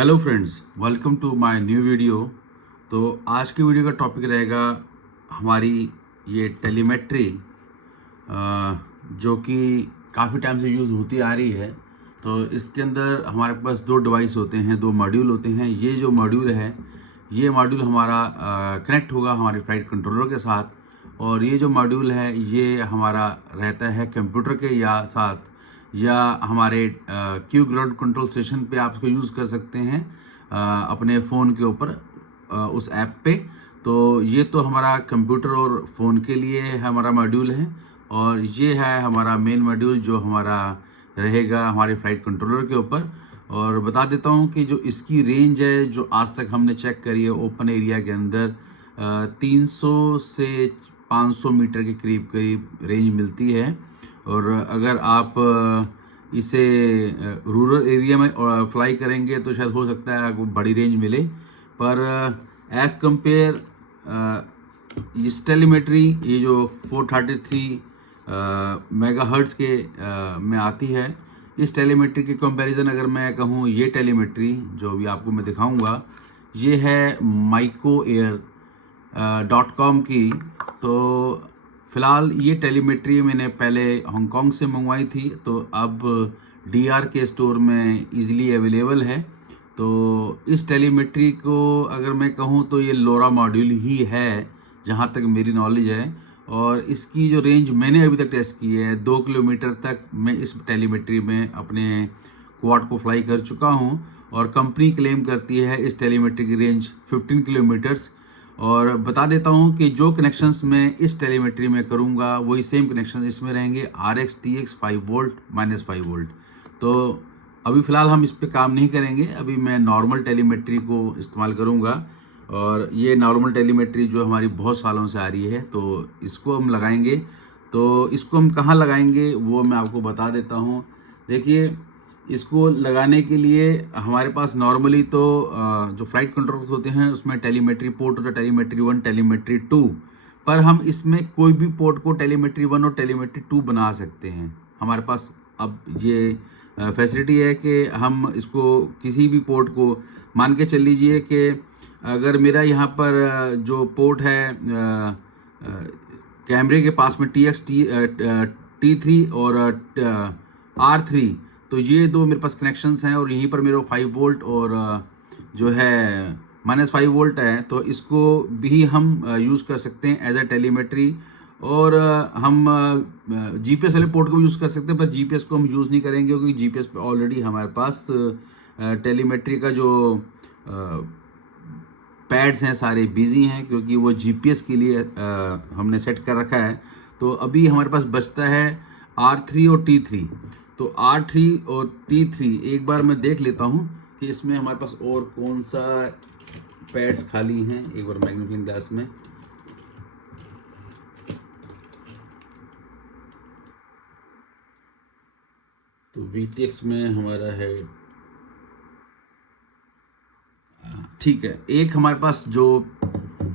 Hello friends, welcome to my new video. तो आज की वीडियो का टॉपिक रहेगा हमारी ये टेलीमेट्री, जो कि काफ़ी टाइम से यूज़ होती आ रही है। तो इसके अंदर हमारे पास दो डिवाइस होते हैं, दो मॉड्यूल होते हैं। ये जो मॉड्यूल है, ये मॉड्यूल हमारा कनेक्ट होगा हमारे फ्लाइट कंट्रोलर के साथ, और ये जो मॉड्यूल है ये हमारा रहता है कंप्यूटर के या साथ, या हमारे क्यू ग्राउंड कंट्रोल स्टेशन पे आप इसको यूज़ कर सकते हैं अपने फ़ोन के ऊपर, उस ऐप पे। तो ये तो हमारा कंप्यूटर और फ़ोन के लिए हमारा मॉड्यूल है, और ये है हमारा मेन मॉड्यूल जो हमारा रहेगा हमारे फ्लाइट कंट्रोलर के ऊपर। और बता देता हूँ कि जो इसकी रेंज है, जो आज तक हमने चेक करी है ओपन एरिया के अंदर, 300 से 500 मीटर के करीब करीब रेंज मिलती है। और अगर आप इसे रूरल एरिया में फ्लाई करेंगे तो शायद हो सकता है आपको बड़ी रेंज मिले, पर एज़ कंपेयर इस टेलीमेट्री, ये जो 433 मेगाहर्ट्ज़ के में आती है, इस टेलीमेट्री के कंपैरिजन अगर मैं कहूँ, ये टेलीमेट्री जो भी आपको मैं दिखाऊंगा, ये है mycoair.com की। तो फ़िलहाल ये टेलीमेट्री मैंने पहले हांगकांग से मंगवाई थी, तो अब डीआर के स्टोर में इजीली अवेलेबल है। तो इस टेलीमेट्री को अगर मैं कहूँ तो ये लोरा मॉड्यूल ही है, जहाँ तक मेरी नॉलेज है। और इसकी जो रेंज मैंने अभी तक टेस्ट की है, 2 किलोमीटर तक मैं इस टेलीमेट्री में अपने क्वाड को फ्लाई कर चुका हूँ। और कंपनी क्लेम करती है इस टेलीमेट्री की रेंज 15 किलोमीटर्स। और बता देता हूँ कि जो कनेक्शंस मैं इस टेलीमेट्री में करूँगा वही सेम कनेक्शन इसमें रहेंगे, RX TX 5 वोल्ट -5 वोल्ट। तो अभी फ़िलहाल हम इस पे काम नहीं करेंगे, अभी मैं नॉर्मल टेलीमेट्री को इस्तेमाल करूँगा। और ये नॉर्मल टेलीमेट्री जो हमारी बहुत सालों से आ रही है, तो इसको हम लगाएंगे। तो इसको हम कहाँ लगाएंगे वो मैं आपको बता देता हूँ। देखिए, इसको लगाने के लिए हमारे पास नॉर्मली तो जो फ्लाइट कंट्रोल्स होते हैं उसमें टेलीमेट्री पोर्ट होता है, टेलीमेट्री 1, टेलीमेट्री 2। पर हम इसमें कोई भी पोर्ट को टेलीमेट्री 1 और टेलीमेट्री 2 बना सकते हैं। हमारे पास अब ये फैसिलिटी है कि हम इसको किसी भी पोर्ट को, मान के चल लीजिए कि अगर मेरा यहाँ पर जो पोर्ट है कैमरे के पास में T3 और R3, तो ये दो मेरे पास कनेक्शंस हैं, और यहीं पर मेरे 5 वोल्ट और जो है -5 वोल्ट है। तो इसको भी हम यूज़ कर सकते हैं एज अ टेलीमेट्री। और हम जीपीएस वाले पोर्ट को यूज़ कर सकते हैं, पर जीपीएस को हम यूज़ नहीं करेंगे क्योंकि जीपीएस पे ऑलरेडी हमारे पास टेलीमेट्री का जो पैड्स हैं सारे बिजी हैं, क्योंकि वो जीपीएस के लिए हमने सेट कर रखा है। तो अभी हमारे पास बचता है R3 और T3। तो R3 और T3 एक बार मैं देख लेता हूँ कि इसमें हमारे पास और कौन सा पैड्स खाली हैं, एक बार मैग्नीफाइंग ग्लास में। तो VTX में हमारा है, ठीक है, एक हमारे पास जो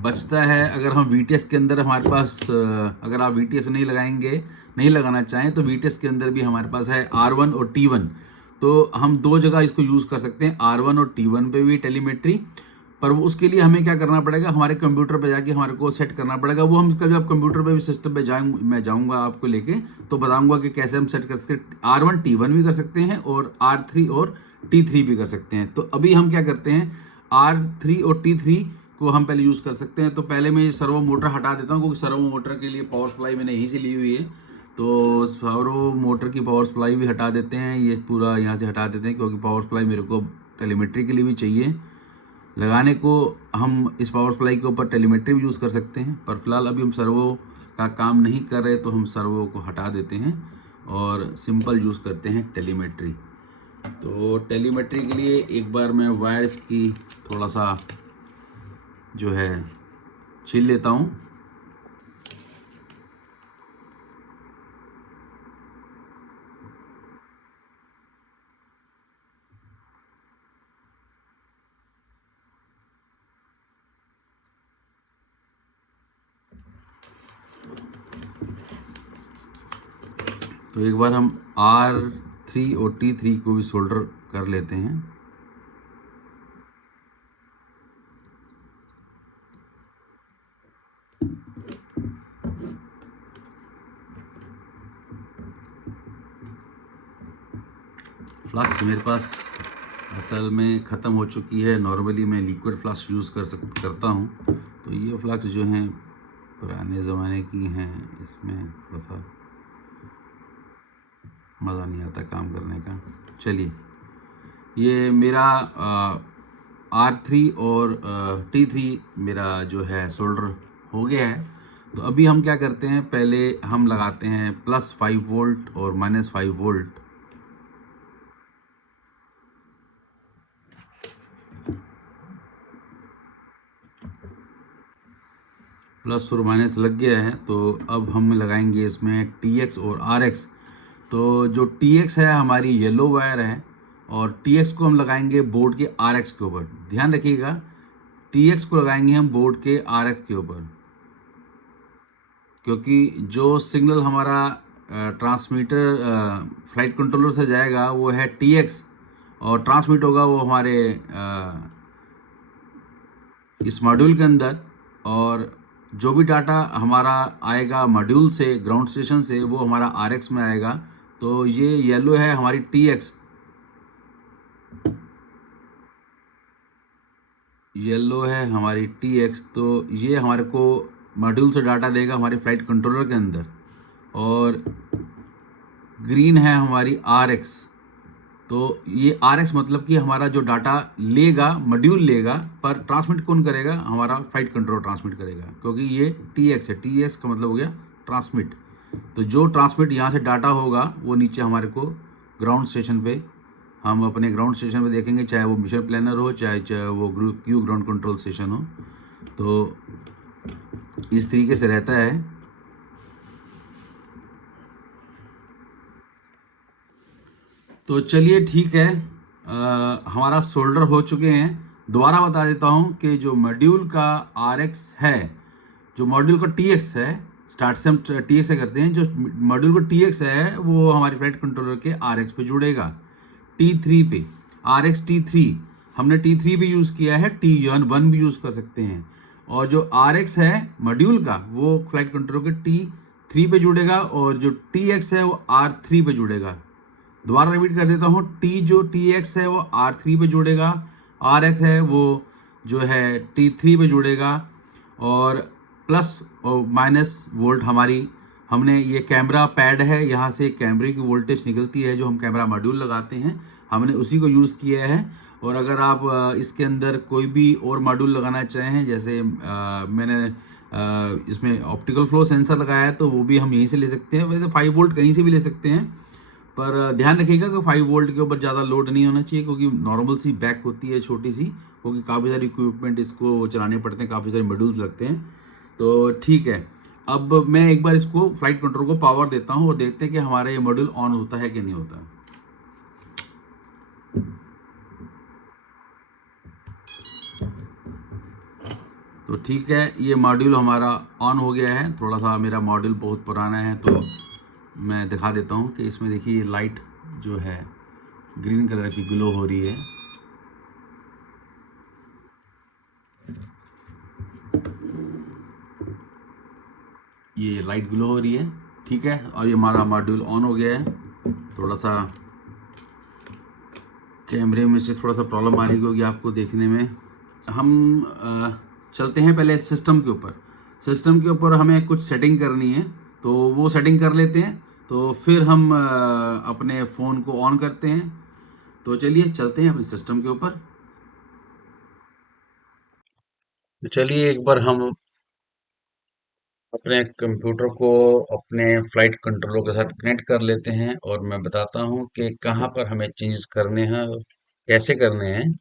बचता है। अगर हम VTX के अंदर हमारे पास अगर आप VTX नहीं लगाएंगे, नहीं लगाना चाहें, तो VTX के अंदर भी हमारे पास है R1 और T1। तो हम दो जगह इसको यूज़ कर सकते हैं, R1 और T1 पे भी टेलीमेट्री। पर वो उसके लिए हमें क्या करना पड़ेगा, हमारे कंप्यूटर पे जाके हमारे को सेट करना पड़ेगा। वो हम कभी आप कंप्यूटर पे भी सिस्टम पे मैं जाऊँगा आपको लेके, तो बताऊँगा कि कैसे हम सेट कर सकते हैं। R1 T1 भी कर सकते हैं, और R3 और T3 भी कर सकते हैं। तो अभी हम क्या करते हैं, R3 और T3 को हम पहले यूज़ कर सकते हैं। तो पहले मैं ये सर्वो मोटर हटा देता हूँ, क्योंकि सर्वो मोटर के लिए पावर सप्लाई मैंने यहीं से ली हुई है। तो सर्वो मोटर की पावर सप्लाई भी हटा देते हैं, ये पूरा यहाँ से हटा देते हैं, क्योंकि पावर सप्लाई मेरे को टेलीमेट्री के लिए भी चाहिए लगाने को। हम इस पावर सप्लाई के ऊपर टेलीमेट्री भी यूज़ कर सकते हैं, पर फिलहाल अभी हम सर्वो का काम नहीं कर रहे, तो हम सर्वो को हटा देते हैं और सिंपल यूज़ करते हैं टेलीमेट्री। तो टेलीमेट्री के लिए एक बार मैं वायर्स की थोड़ा सा जो है छील लेता हूँ। तो एक बार हम R3 और T3 को भी सोल्डर कर लेते हैं। फ्लास्क मेरे पास असल में ख़त्म हो चुकी है। नॉर्मली मैं लिक्विड फ्लास्क यूज़ करता हूँ, तो ये फ्लास्क जो हैं पुराने ज़माने की हैं, इसमें थोड़ा सा मज़ा नहीं आता काम करने का। चलिए, ये मेरा R3 और T3 मेरा जो है सोल्डर हो गया है। तो अभी हम क्या करते हैं, पहले हम लगाते हैं +5 वोल्ट और -5 वोल्ट। प्लस और माइनस लग गया है, तो अब हम लगाएंगे इसमें TX और RX। तो जो TX है हमारी येलो वायर है, और TX को हम लगाएंगे बोर्ड के RX के ऊपर। ध्यान रखिएगा, TX को लगाएंगे हम बोर्ड के RX के ऊपर, क्योंकि जो सिग्नल हमारा ट्रांसमीटर फ्लाइट कंट्रोलर से जाएगा वो है TX, और ट्रांसमिट होगा वो हमारे इस मॉड्यूल के अंदर। और जो भी डाटा हमारा आएगा मॉड्यूल से, ग्राउंड स्टेशन से, वो हमारा RX में आएगा। तो ये येलो है हमारी TX, येलो है हमारी TX। तो ये हमारे को मॉड्यूल से डाटा देगा हमारे फ्लाइट कंट्रोलर के अंदर। और ग्रीन है हमारी RX। तो ये RX मतलब कि हमारा जो डाटा लेगा मॉड्यूल लेगा, पर ट्रांसमिट कौन करेगा, हमारा फ्लाइट कंट्रोलर ट्रांसमिट करेगा, क्योंकि ये TX है। TX का मतलब हो गया ट्रांसमिट। तो जो ट्रांसमिट यहाँ से डाटा होगा वो नीचे हमारे को ग्राउंड स्टेशन पे, हम अपने ग्राउंड स्टेशन पे देखेंगे, चाहे वो मिशन प्लानर हो, चाहे वो क्यू ग्राउंड कंट्रोल स्टेशन हो। तो इस तरीके से रहता है। तो चलिए ठीक है, हमारा सोल्डर हो चुके हैं। दोबारा बता देता हूँ कि जो मॉड्यूल का RX है, जो मॉड्यूल का TX है, स्टार्ट से हम TX से करते हैं। जो मॉड्यूल का TX है वो हमारे फ्लाइट कंट्रोलर के RX पे जुड़ेगा, T3 पे। RX T3 हमने T3 भी यूज़ किया है, T1 भी यूज़ कर सकते हैं। और जो RX है मॉड्यूल का, वो फ्लाइट कंट्रोलर के T3 पे जुड़ेगा, और जो TX है वो R3 पे जुड़ेगा। दोबारा रिपीट कर देता हूँ, जो TX है वो R3 पे जुड़ेगा, RX है वो जो है T3 पे जुड़ेगा। और प्लस और माइनस वोल्ट हमारी, हमने ये कैमरा पैड है, यहाँ से कैमरे की वोल्टेज निकलती है जो हम कैमरा मॉड्यूल लगाते हैं, हमने उसी को यूज़ किया है। और अगर आप इसके अंदर कोई भी और मॉड्यूल लगाना चाहें, जैसे मैंने इसमें ऑप्टिकल फ्लो सेंसर लगाया है, तो वो भी हम यहीं से ले सकते हैं। वैसे 5 वोल्ट कहीं से भी ले सकते हैं, पर ध्यान रखिएगा कि 5 वोल्ट के ऊपर ज़्यादा लोड नहीं होना चाहिए, क्योंकि नॉर्मल सी बैक होती है छोटी सी, क्योंकि काफ़ी सारे इक्विपमेंट इसको चलाने पड़ते हैं, काफ़ी सारे मॉड्यूल्स लगते हैं। तो ठीक है, अब मैं एक बार इसको फ्लाइट कंट्रोल को पावर देता हूँ और देखते हैं कि हमारा ये मॉड्यूल ऑन होता है कि नहीं होता। तो ठीक है, ये मॉड्यूल हमारा ऑन हो गया है। थोड़ा सा मेरा मॉड्यूल बहुत पुराना है, तो मैं दिखा देता हूँ कि इसमें देखिए लाइट जो है ग्रीन कलर की ग्लो हो रही है। ये लाइट ग्लो हो रही है, ठीक है। और ये हमारा मॉड्यूल ऑन हो गया है। थोड़ा सा कैमरे में से थोड़ा सा प्रॉब्लम आ रही होगी आपको देखने में। हम चलते हैं पहले सिस्टम के ऊपर। सिस्टम के ऊपर हमें कुछ सेटिंग करनी है, तो वो सेटिंग कर लेते हैं, तो फिर हम अपने फ़ोन को ऑन करते हैं। तो चलिए चलते हैं अपने सिस्टम के ऊपर। तो चलिए एक बार हम अपने कंप्यूटर को अपने फ्लाइट कंट्रोलर के साथ कनेक्ट कर लेते हैं, और मैं बताता हूँ कि कहाँ पर हमें चेंज करने हैं और कैसे करने हैं।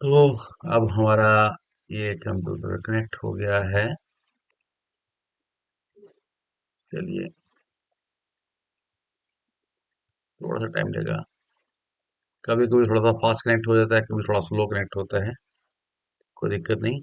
तो अब हमारा ये कंप्यूटर कनेक्ट हो गया है। चलिए, थोड़ा सा टाइम लेगा, कभी कभी थोड़ा सा फास्ट कनेक्ट हो जाता है, कभी थोड़ा स्लो कनेक्ट होता है, कोई दिक्कत नहीं।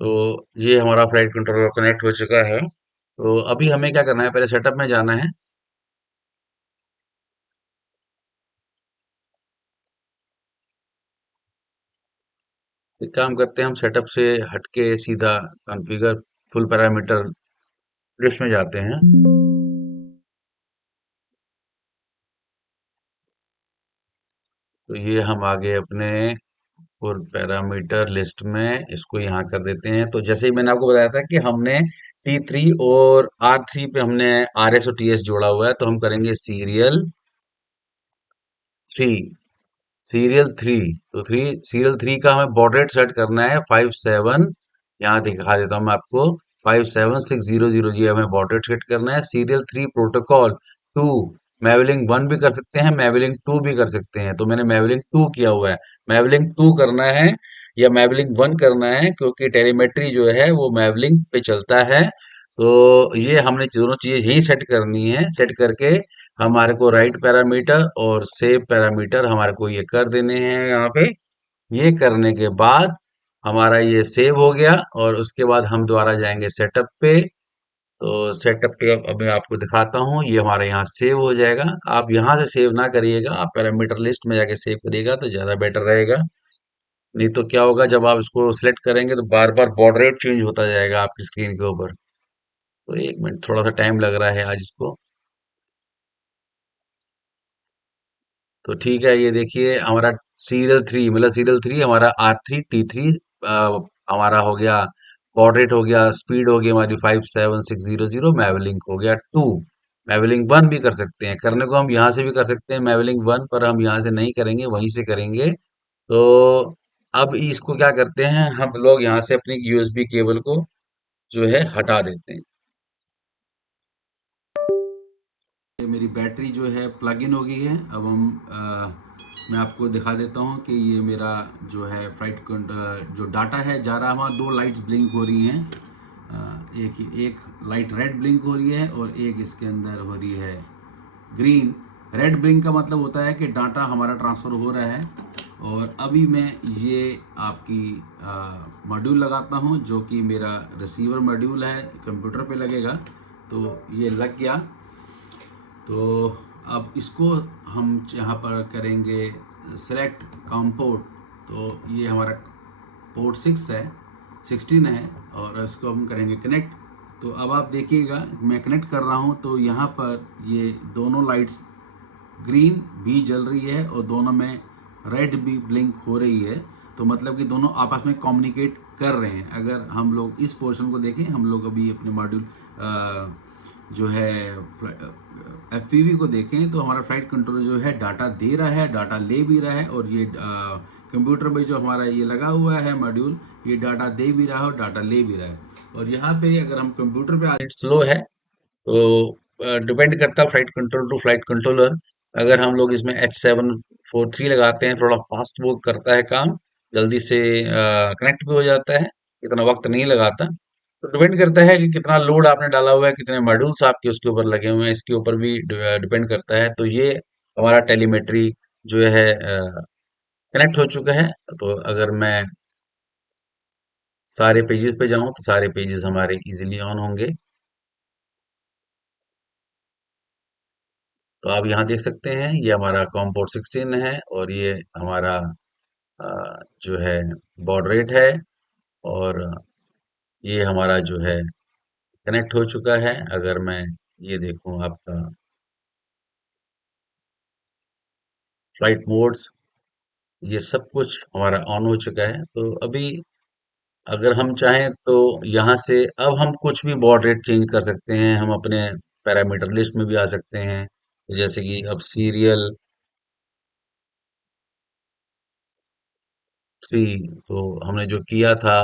तो ये हमारा फ्लाइट कंट्रोलर कनेक्ट हो चुका है। तो अभी हमें क्या करना है, पहले सेटअप में जाना है। एक काम करते हैं, हम सेटअप से हटके सीधा कॉन्फ़िगर फुल पैरामीटर लिस्ट में जाते हैं। तो ये हम आ गए अपने फुल पैरामीटर लिस्ट में, इसको यहाँ कर देते हैं। तो जैसे ही मैंने आपको बताया था कि हमने T3 और R3 पे हमने RS और TS जोड़ा हुआ है, तो हम करेंगे थ्री सीरियल थ्री। तो सीरियल थ्री का हमें बॉड रेट सेट करना है 57। यहाँ दिखा देता हूँ मैं आपको, 576000 जी हमें बॉड रेट सेट करना है। सीरियल थ्री प्रोटोकॉल टू, मैवलिंग वन भी कर सकते हैं, मैवलिंग टू भी कर सकते हैं। तो मैंने मैवलिंग टू किया हुआ है। मैवलिंग टू करना है या मैवलिंग वन करना है, क्योंकि टेलीमेट्री जो है वो मैवलिंग पे चलता है। तो ये हमने दोनों चीजें यही सेट करनी है। सेट करके हमारे को राइट पैरामीटर और सेव पैरामीटर हमारे को ये कर देने हैं यहाँ पे। ये करने के बाद हमारा ये सेव हो गया, और उसके बाद हम दोबारा जाएंगे सेटअप पे। तो सेटअप पे अब मैं आपको दिखाता हूँ, ये हमारे यहाँ सेव हो जाएगा। आप यहाँ से सेव ना करिएगा, आप पैरामीटर लिस्ट में जाके सेव करिएगा तो ज़्यादा बेटर रहेगा। नहीं तो क्या होगा, जब आप इसको सिलेक्ट करेंगे तो बार बार बॉर्डर रेट चेंज होता जाएगा आपकी स्क्रीन के ऊपर। तो एक मिनट, थोड़ा सा टाइम लग रहा है आज इसको। तो ठीक है, ये देखिए हमारा सीरियल थ्री, मतलब सीरियल थ्री हमारा R3 T3 हमारा हो गया। पॉर्ट्रेट हो गया, स्पीड हो गई हमारी 57600। मैवलिंक हो गया टू। मैवलिंक वन भी कर सकते हैं, करने को हम यहाँ से भी कर सकते हैं मैवलिंक वन, पर हम यहाँ से नहीं करेंगे, वहीं से करेंगे। तो अब इसको क्या करते हैं, हम लोग यहाँ से अपनी USB केबल को जो है हटा देते हैं। ये मेरी बैटरी जो है प्लग इन हो गई है। अब मैं आपको दिखा देता हूँ कि ये मेरा जो है जो डाटा है जा रहा है, वहाँ दो लाइट्स ब्लिंक हो रही हैं। एक लाइट रेड ब्लिंक हो रही है और एक इसके अंदर हो रही है ग्रीन। रेड ब्लिंक का मतलब होता है कि डाटा हमारा ट्रांसफ़र हो रहा है। और अभी मैं ये आपकी मॉड्यूल लगाता हूँ, जो कि मेरा रिसीवर मॉड्यूल है, कंप्यूटर पे लगेगा। तो ये लग गया। तो अब इसको हम यहाँ पर करेंगे सेलेक्ट कॉम पोर्ट। तो ये हमारा पोर्ट 6 है, 16 है, और इसको हम करेंगे कनेक्ट। तो अब आप देखिएगा, मैं कनेक्ट कर रहा हूँ तो यहाँ पर ये दोनों लाइट्स ग्रीन भी जल रही है और दोनों में रेड भी ब्लिंक हो रही है। तो मतलब कि दोनों आपस में कम्युनिकेट कर रहे हैं। अगर हम लोग इस पोर्शन को देखें, हम लोग अभी अपने मॉड्यूल जो है FPV को देखें, तो हमारा फ्लाइट कंट्रोलर जो है डाटा दे रहा है, डाटा ले भी रहा है, और ये कंप्यूटर में जो हमारा ये लगा हुआ है मॉड्यूल, ये डाटा दे भी रहा है और डाटा ले भी रहा है। और यहाँ पे अगर हम कंप्यूटर पे स्लो है, तो डिपेंड करता है flight control to flight controller. अगर हम लोग इसमें H743 लगाते हैं, थोड़ा फास्ट वो करता है काम, जल्दी से कनेक्ट भी हो जाता है, इतना वक्त नहीं लगाता। तो डिपेंड करता है कि कितना लोड आपने डाला हुआ है, कितने मॉड्यूल्स आपके उसके ऊपर लगे हुए हैं, इसके ऊपर भी डिपेंड करता है। तो ये हमारा टेलीमेट्री जो है कनेक्ट हो चुका है। तो अगर मैं सारे पेजेस पे जाऊं, तो सारे पेजेस हमारे इजीली ऑन होंगे। तो आप यहाँ देख सकते हैं, ये हमारा कॉम पोर्ट 16 है, और ये हमारा जो है बॉड रेट है, और ये हमारा जो है कनेक्ट हो चुका है। अगर मैं ये देखूं आपका फ्लाइट मोड्स, ये सब कुछ हमारा ऑन हो चुका है। तो अभी अगर हम चाहें तो यहाँ से अब हम कुछ भी बॉड रेट चेंज कर सकते हैं, हम अपने पैरामीटर लिस्ट में भी आ सकते हैं। तो जैसे कि अब सीरियल थ्री, तो हमने जो किया था,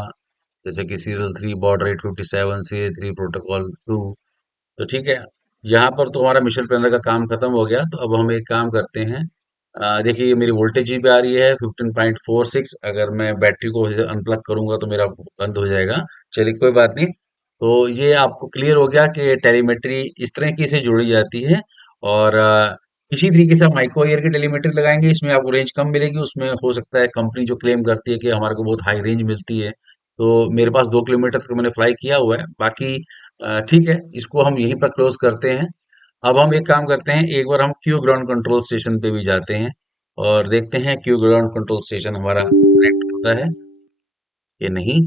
जैसे कि सीरियल थ्री बॉर्डर 857 से थ्री प्रोटोकॉल टू। तो ठीक है, यहाँ पर तो हमारा मिशन प्लानर का काम खत्म हो गया। तो अब हम एक काम करते हैं, देखिए ये मेरी वोल्टेज भी आ रही है 15.46। अगर मैं बैटरी को अनप्लग करूंगा तो मेरा बंद हो जाएगा। चलिए कोई बात नहीं। तो ये आपको क्लियर हो गया कि टेलीमेट्री इस तरह की से जोड़ी जाती है। और इसी तरीके से आप माइक्रो एयर की टेलीमेट्री लगाएंगे, इसमें आपको रेंज कम मिलेगी। उसमें हो सकता है कंपनी जो क्लेम करती है कि हमारे को बहुत हाई रेंज मिलती है, तो मेरे पास 2 किलोमीटर तक मैंने फ्लाई किया हुआ है। बाकी ठीक है, इसको हम यहीं पर क्लोज करते हैं। अब हम एक काम करते हैं, एक बार हम क्यू ग्राउंड कंट्रोल स्टेशन पे भी जाते हैं और देखते हैं क्यू ग्राउंड कंट्रोल स्टेशन हमारा कनेक्ट होता है या नहीं।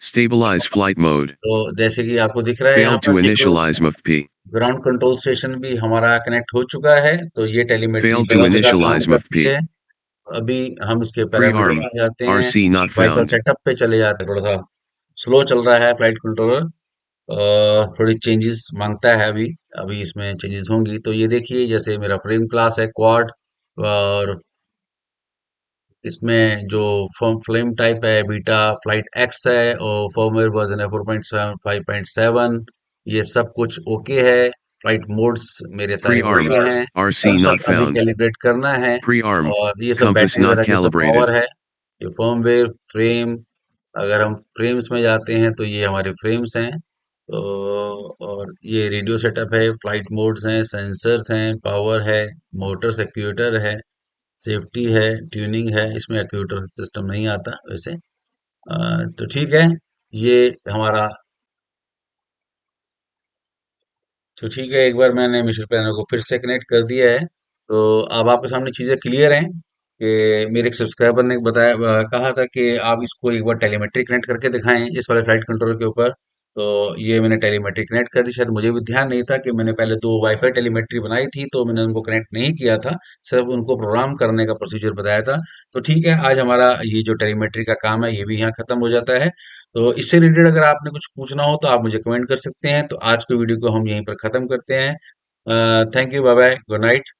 Stabilize flight mode. तो जैसे कि आपको दिख रहा है यहाँ Failed to पर कि initialize MFP. Ground control station भी हमारा कनेक्ट हो चुका है, तो ये टेलीमेट्री Failed to दोनों जगह काम initialize करती MFP. है। अभी हम इसके पैरामीटर Pre-arm. में जाते हैं, RC not vehicle found. Setup पे चले जाते हैं। थोड़ा सा स्लो चल रहा है फ्लाइट कंट्रोलर, थोड़ी चेंजेस मांगता है अभी। अभी इसमें चेंजेस होंगी। तो ये देखिए, जैसे मेरा फ्रेम क्लास है क्वाड, और इसमें जो फ्लेम टाइप है बीटा फ्लाइट एक्स है, और फर्मवेयर वर्जन है 4.7 5.7। ये सब कुछ ओके है। फ्लाइट मोड्स मेरे सारे Pre-arm. ओके हैं। RC कंपास not अभी found. कैलिब्रेट करना है। Pre-arm. और ये सब Compass बैटरी not वगैरह की सब calibrated. पावर है। ये फर्मवेयर फ्रेम, अगर हम फ्रेम्स में जाते हैं तो ये हमारे फ्रेम्स हैं। तो और ये रेडियो सेटअप है, फ्लाइट मोड्स हैं, सेंसर्स हैं, पावर है, मोटर्स, एक्चुएटर है, सेफ्टी है, ट्यूनिंग है। इसमें एक्चुएटर सिस्टम नहीं आता वैसे। तो ठीक है, ये हमारा, तो ठीक है, एक बार मैंने मिशन प्लानर को फिर से कनेक्ट कर दिया है। तो अब आपके सामने चीज़ें क्लियर हैं कि मेरे एक सब्सक्राइबर ने बताया, कहा था कि आप इसको एक बार टेलीमेट्री कनेक्ट करके दिखाएं इस वाले फ्लाइट कंट्रोलर के ऊपर। तो ये मैंने टेलीमेट्री कनेक्ट कर दी। शायद मुझे भी ध्यान नहीं था कि मैंने पहले दो वाईफाई टेलीमेट्री बनाई थी, तो मैंने उनको कनेक्ट नहीं किया था, सिर्फ उनको प्रोग्राम करने का प्रोसीजर बताया था। तो ठीक है, आज हमारा ये जो टेलीमेट्री का काम है ये भी यहाँ खत्म हो जाता है। तो इससे रिलेटेड अगर आपने कुछ पूछना हो तो आप मुझे कमेंट कर सकते हैं। तो आज की वीडियो को हम यहीं पर खत्म करते हैं। Thank you, bye bye, good night.